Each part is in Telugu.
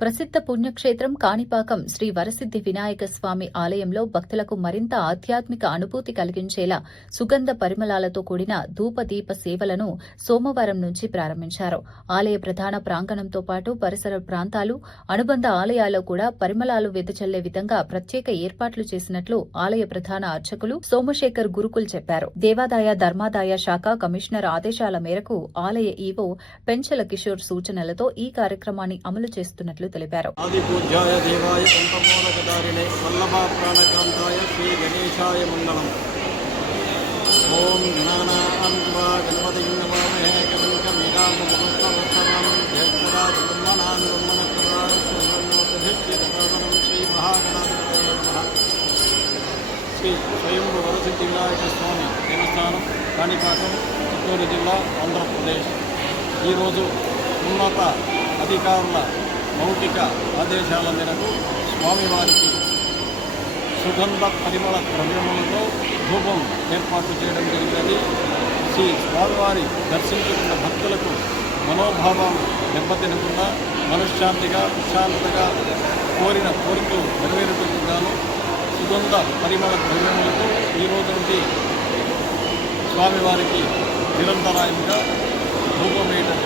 ప్రసిద్ధ పుణ్యక్షేత్రం కాణిపాకం శ్రీ వరసిద్ధి వినాయక స్వామి ఆలయంలో భక్తులకు మరింత ఆధ్యాత్మిక అనుభూతి కలిగించేలా సుగంధ పరిమళాలతో కూడిన ధూపదీప సేవలను సోమవారం నుంచి ప్రారంభించారు. ఆలయ ప్రధాన ప్రాంగణంతో పాటు పరిసర ప్రాంతాలు, అనుబంధ ఆలయాల్లో కూడా పరిమళాలు వెదజల్లే విధంగా ప్రత్యేక ఏర్పాట్లు చేసినట్లు ఆలయ ప్రధాన అర్చకులు సోమశేఖర్ గురుకుల్ చెప్పారు. దేవాదాయ ధర్మాదాయ శాఖ కమిషనర్ ఆదేశాల మేరకు ఆలయ ఈవో పెంచల కిషోర్ సూచనలతో ఈ కార్యక్రమాన్ని అమలు చేస్తున్నట్లు తెలిపారు. ఆది పూజ్యాయ దేవాయ కంఠమోదకదారిణే వల్లభా ప్రాణకాంతాయ శ్రీ గణేశాయ మంగళం. ఓం గణానాం త్వా గణపతిం నమామహే కవిం కవీనాం ఉపమస్తవస్తమం జ్యేష్ఠరాజ బ్రహ్మణాం బ్రహ్మణస్పదారం శ్రీ మహాగణాధిపతయే నమః. శ్రీ స్వయంభూ వరసిద్ధి వినాయక స్వామి దేవస్థానం కాణిపాకం, చిత్తూరు జిల్లా, ఆంధ్రప్రదేశ్. ఈరోజు ఉన్నత అధికారుల మౌఖిక ఆదేశాల మేరకు స్వామివారికి సుగంధ పరిమళ ద్రవ్యములతో ధూపం ఏర్పాటు చేయడం జరిగినది. శ్రీ స్వామివారి దర్శించుకున్న భక్తులకు మనోభావాలు దెబ్బతినకుండా మనశ్శాంతిగా, ప్రశాంతతగా కోరిన కోరికలు నెరవేరుటకు గాను సుగంధ పరిమళ ద్రవ్యములతో ఈరోజు నుండి స్వామివారికి నిరంతరాయంగా ధూపం వేయడం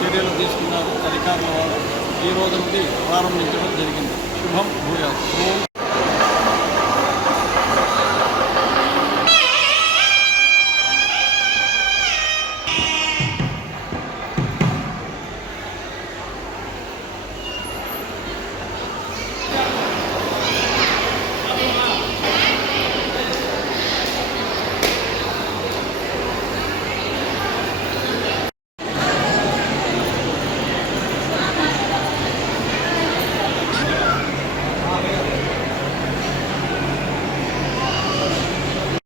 చర్యలు తీసుకున్నారు అధికారుల వారు. ఈ రోజు నుండి ప్రారంభించడం జరిగింది. శుభం భూయాత్.